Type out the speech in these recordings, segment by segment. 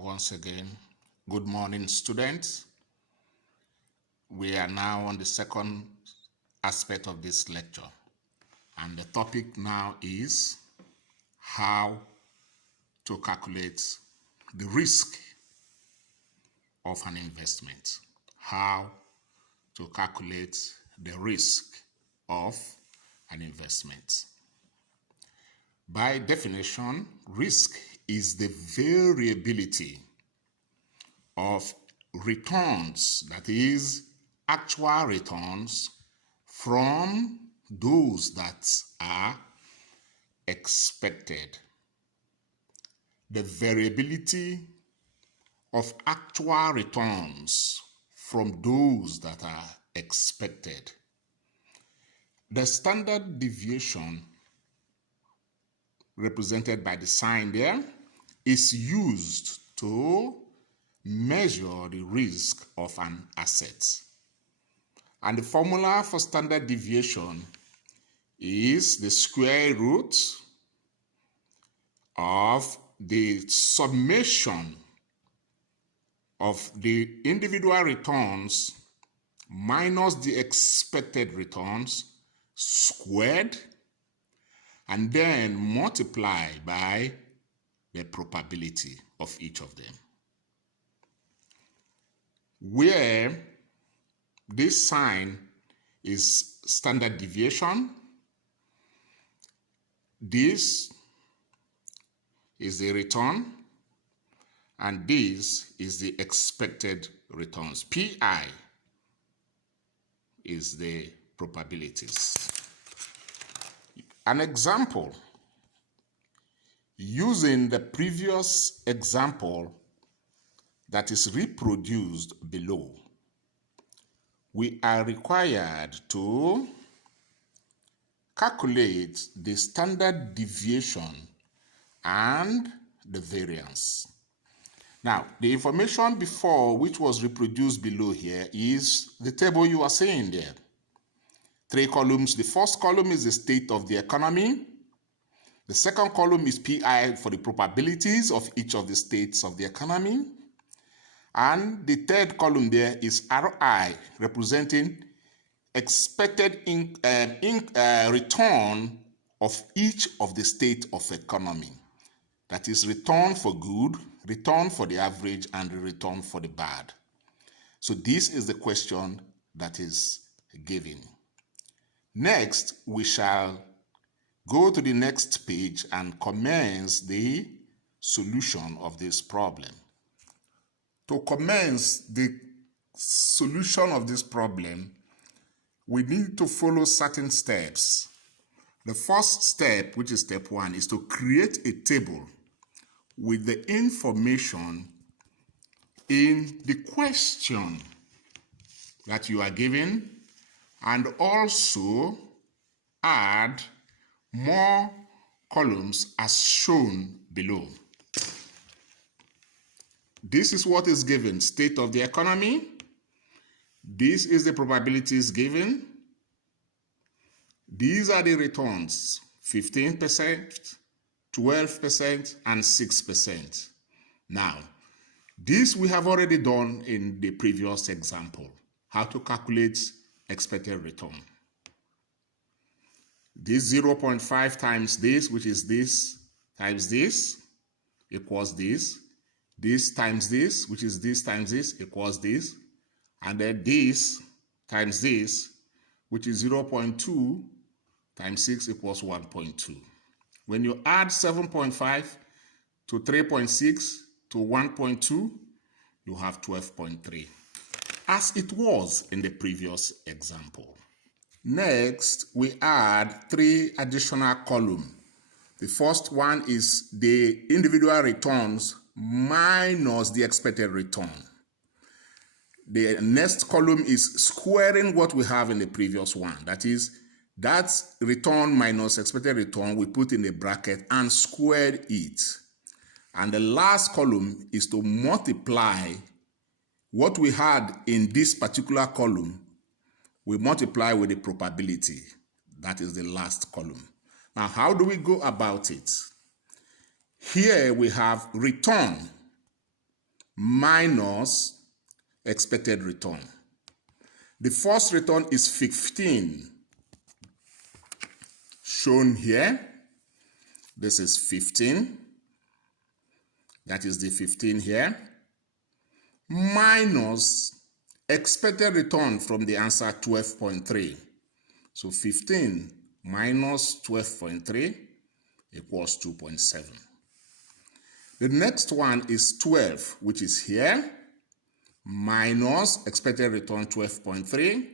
Once again, good morning, students. We are now on the second aspect of this lecture, and the topic now is how to calculate the risk of an investment. How to calculate the risk of an investment. By definition, risk is the variability of returns, that is, actual returns from those that are expected. The variability of actual returns from those that are expected. The standard deviation, represented by the sign there, is used to measure the risk of an asset. And the formula for standard deviation is the square root of the summation of the individual returns minus the expected returns squared, and then multiply by the probability of each of them. Where this sign is standard deviation, this is the return, and this is the expected returns. PI is the probabilities. An example, using the previous example that is reproduced below, we are required to calculate the standard deviation and the variance. Now, the information before, which was reproduced below here, is the table you are seeing there. 3 columns. The first column is the state of the economy. The second column is PI for the probabilities of each of the states of the economy. And the third column there is RI, representing expected return of each of the state of economy. That is return for good, return for the average, and the return for the bad. So this is the question that is given. Next, we shall go to the next page and commence the solution of this problem. To commence the solution of this problem, we need to follow certain steps. The first step, which is step 1, is to create a table with the information in the question that you are given, and also add more columns as shown below. This is what is given: state of the economy. This is the probabilities given. These are the returns: 15%, 12%, and 6%. Now, this we have already done in the previous example, how to calculate expected return. This 0.5 times this, which is this, times this, equals this. This times this, which is this times this, equals this. And then this times this, which is 0.2 times 6 equals 1.2. When you add 7.5 to 3.6 to 1.2, you have 12.3, as it was in the previous example. Next, we add 3 additional columns. The first one is the individual returns minus the expected return. The next column is squaring what we have in the previous one. That is, that's return minus expected return, we put in a bracket and square it. And the last column is to multiply what we had in this particular column. We multiply with the probability. That is the last column. Now, how do we go about it? Here we have return minus expected return. The first return is 15, shown here. This is 15. That is the 15 here. Minus expected return from the answer 12.3. So 15 minus 12.3 equals 2.7. The next one is 12, which is here, minus expected return 12.3,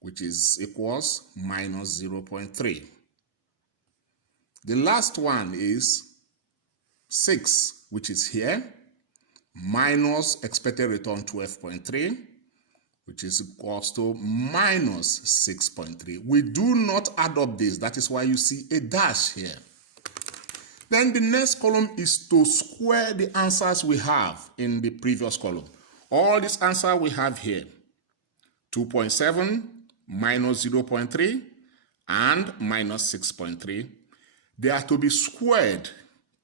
which is equals minus 0.3. The last one is 6, which is here, minus expected return 12.3, which is equals to minus 6.3. We do not add up this. That is why you see a dash here. Then the next column is to square the answers we have in the previous column. All these answers we have here, 2.7 minus 0.3 and minus 6.3, they are to be squared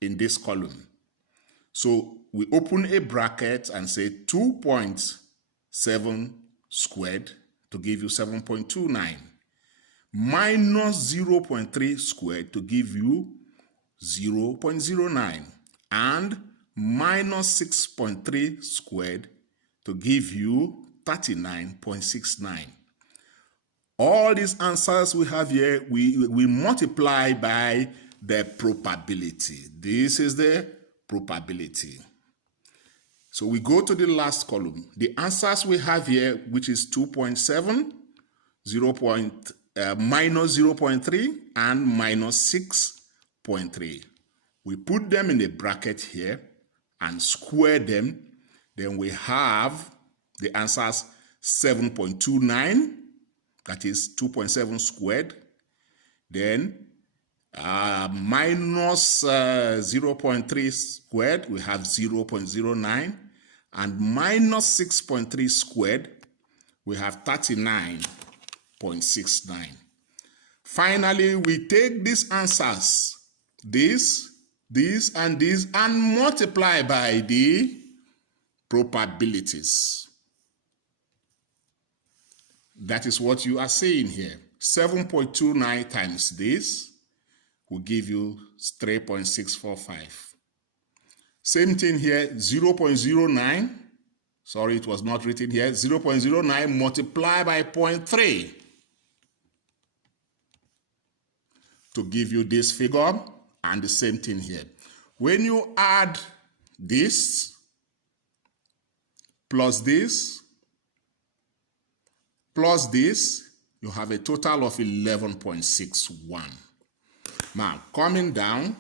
in this column. So we open a bracket and say 2.7 squared to give you 7.29 minus 0.3 squared to give you 0.09 and minus 6.3 squared to give you 39.69. All these answers we have here, we multiply by the probability. This is the probability. So we go to the last column. The answers we have here, which is 2.7, minus 0.3, and minus 6.3. We put them in a bracket here and square them. Then we have the answers 7.29, that is 2.7 squared. Then minus 0.3 squared, we have 0.09, and minus 6.3 squared, we have 39.69. Finally, we take these answers, this, and this, and multiply by the probabilities. That is what you are saying here. 7.29 times this will give you 3.645. Same thing here, 0.09. Sorry, it was not written here. 0.09 multiplied by 0.3 to give you this figure, and the same thing here. When you add this plus this, you have a total of 11.61. Now, coming down,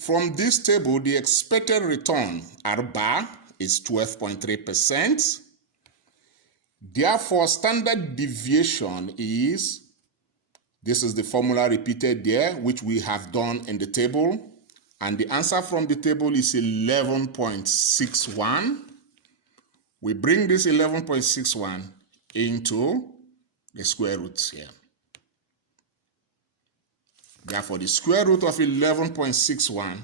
from this table, the expected return, R bar, is 12.3%. Therefore, standard deviation is, this is the formula repeated there, which we have done in the table. And the answer from the table is 11.61. We bring this 11.61 into the square roots here. Therefore, the square root of 11.61,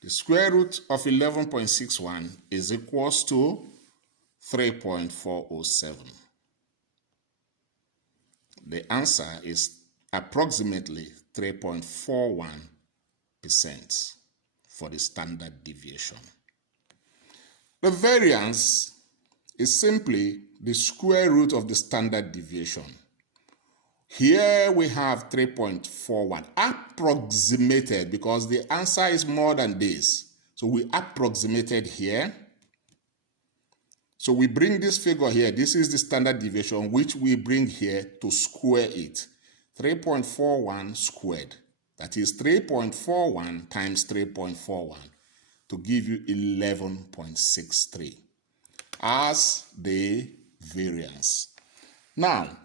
the square root of 11.61 is equals to 3.407. The answer is approximately 3.41% for the standard deviation. The variance is simply the square root of the standard deviation. Here we have 3.41, approximated, because the answer is more than this. So we approximated here. So we bring this figure here. This is the standard deviation, which we bring here to square it. 3.41 squared. That is 3.41 times 3.41 to give you 11.63 as the variance. Now,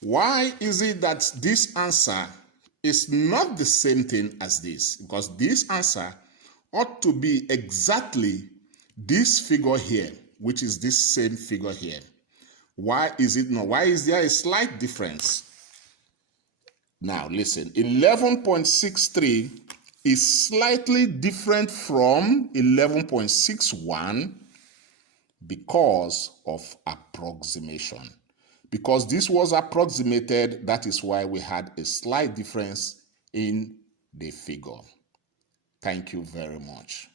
why is it that this answer is not the same thing as this? Because this answer ought to be exactly this figure here, which is this same figure here. Why is it not? Why is there a slight difference? Now listen, 11.63 is slightly different from 11.61 because of approximation. Because this was approximated, that is why we had a slight difference in the figure. Thank you very much.